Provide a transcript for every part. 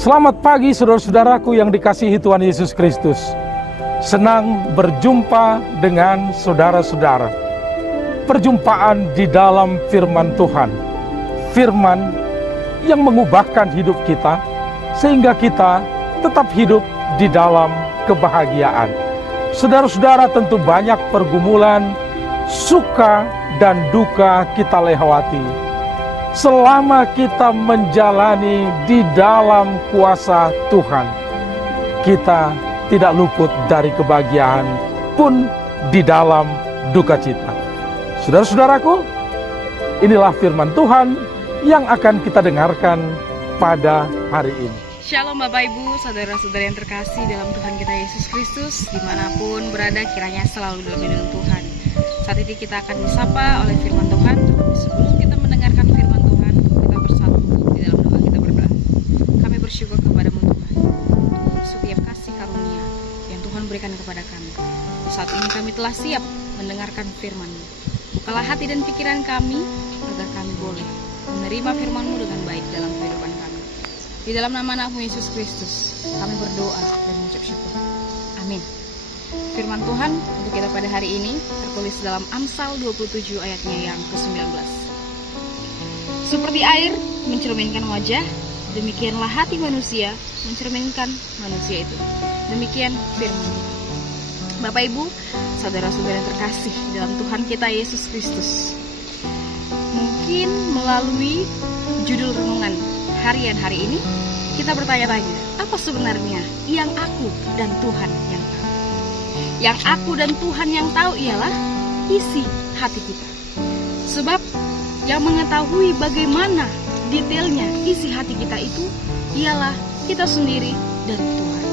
Selamat pagi saudara-saudaraku yang dikasihi Tuhan Yesus Kristus. Senang berjumpa dengan saudara-saudara. Perjumpaan di dalam firman Tuhan. Firman yang mengubahkan hidup kita sehingga kita tetap hidup di dalam kebahagiaan. Saudara-saudara, tentu banyak pergumulan, suka dan duka kita lewati selama kita menjalani di dalam kuasa Tuhan. Kita tidak luput dari kebahagiaan pun di dalam duka cita. Saudara-saudaraku, inilah firman Tuhan yang akan kita dengarkan pada hari ini. Shalom Bapak Ibu, saudara-saudara yang terkasih dalam Tuhan kita Yesus Kristus, dimanapun berada kiranya selalu dalam lindungan Tuhan. Saat ini kita akan disapa oleh firman Tuhan. Sebelum kita mendengarkan firman Tuhan, kita bersatu di dalam doa. Kita berdoa. Kami bersyukur kepadamu Tuhan untuk setiap kasih karunia yang Tuhan berikan kepada kami. Saat ini kami telah siap mendengarkan firman-Mu. Bukalah hati dan pikiran kami agar kami boleh menerima firman-Mu dengan baik dalam kehidupan kami. Di dalam nama Anakmu Yesus Kristus kami berdoa dan mengucap syukur. Amin. Firman Tuhan untuk kita pada hari ini tertulis dalam Amsal 27 ayatnya yang ke-19. Seperti air mencerminkan wajah, demikianlah hati manusia mencerminkan manusia itu. Demikian firman. Bapak Ibu, saudara-saudara yang terkasih dalam Tuhan kita Yesus Kristus, mungkin melalui judul renungan harian hari ini kita bertanya-tanya, apa sebenarnya yang aku dan Tuhan yang tahu? Yang aku dan Tuhan yang tahu ialah isi hati kita. Sebab yang mengetahui bagaimana detailnya isi hati kita itu ialah kita sendiri dan Tuhan.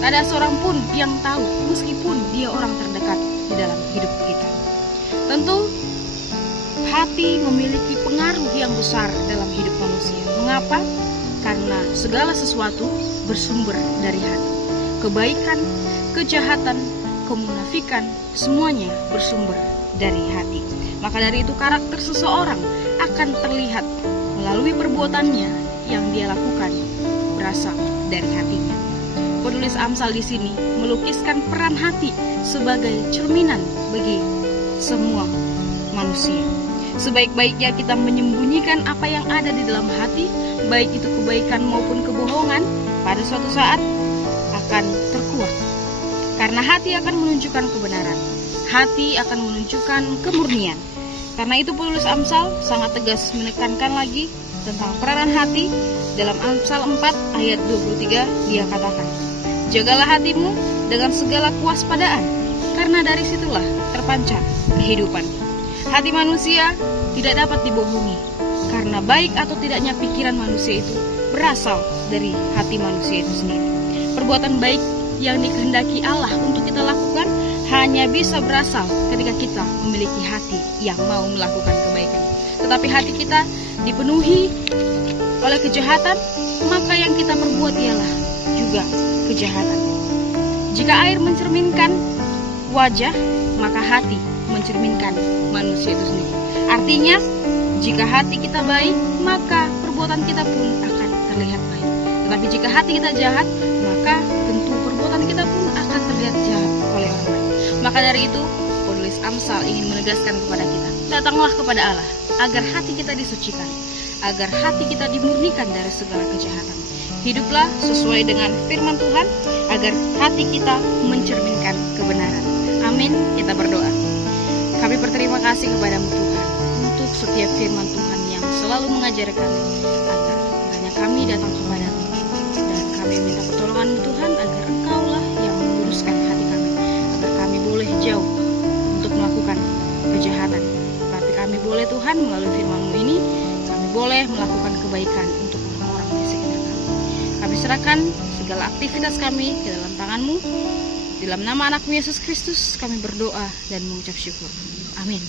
Tak ada seorang pun yang tahu meskipun dia orang terdekat di dalam hidup kita. Tentu hati memiliki pengaruh yang besar dalam hidup manusia. Mengapa? Karena segala sesuatu bersumber dari hati. Kebaikan, kejahatan, kemunafikan, semuanya bersumber dari hati. Maka dari itu karakter seseorang akan terlihat melalui perbuatannya yang dia lakukan berasal dari hatinya. Penulis Amsal di sini melukiskan peran hati sebagai cerminan bagi semua manusia. Sebaik-baiknya kita menyembunyikan apa yang ada di dalam hati, baik itu kebaikan maupun kebohongan, pada suatu saat akan terkuak. Karena hati akan menunjukkan kebenaran, hati akan menunjukkan kemurnian. Karena itu penulis Amsal sangat tegas menekankan lagi tentang peranan hati. Dalam Amsal 4 ayat 23 dia katakan, jagalah hatimu dengan segala kewaspadaan, karena dari situlah terpancar kehidupan. Hati manusia tidak dapat dibohongi, karena baik atau tidaknya pikiran manusia itu berasal dari hati manusia itu sendiri. Perbuatan baik yang dikehendaki Allah untuk kita lakukan hanya bisa berasal ketika kita memiliki hati yang mau melakukan kebaikan. Tetapi hati kita dipenuhi oleh kejahatan, maka yang kita perbuat ialah juga kejahatan. Jika air mencerminkan wajah, maka hati mencerminkan manusia itu sendiri. Artinya, jika hati kita baik, maka perbuatan kita pun akan terlihat baik. Tetapi jika hati kita jahat, maka tentu perbuatan kita pun akan terlihat jahat oleh orang lain. Maka dari itu, penulis Amsal ingin menegaskan kepada kita, datanglah kepada Allah, agar hati kita disucikan, agar hati kita dimurnikan dari segala kejahatan. Hiduplah sesuai dengan firman Tuhan, agar hati kita mencerminkan kebenaran. Amin. Kita berdoa. Kami berterima kasih kepadamu Tuhan untuk setiap firman Tuhan yang selalu mengajar kami, agar kiranya kami datang kepadamu, dan kami minta pertolongan Tuhan agar Engkaulah yang meluruskan hati kami, agar kami boleh jauh untuk melakukan kejahatan. Tapi kami boleh Tuhan melalui firman-Mu ini, kami boleh melakukan kebaikan untuk orang-orang di sekitar kami. Kami serahkan segala aktivitas kami ke dalam tangan-Mu. Dalam nama Anakmu Yesus Kristus kami berdoa dan mengucap syukur. Amin.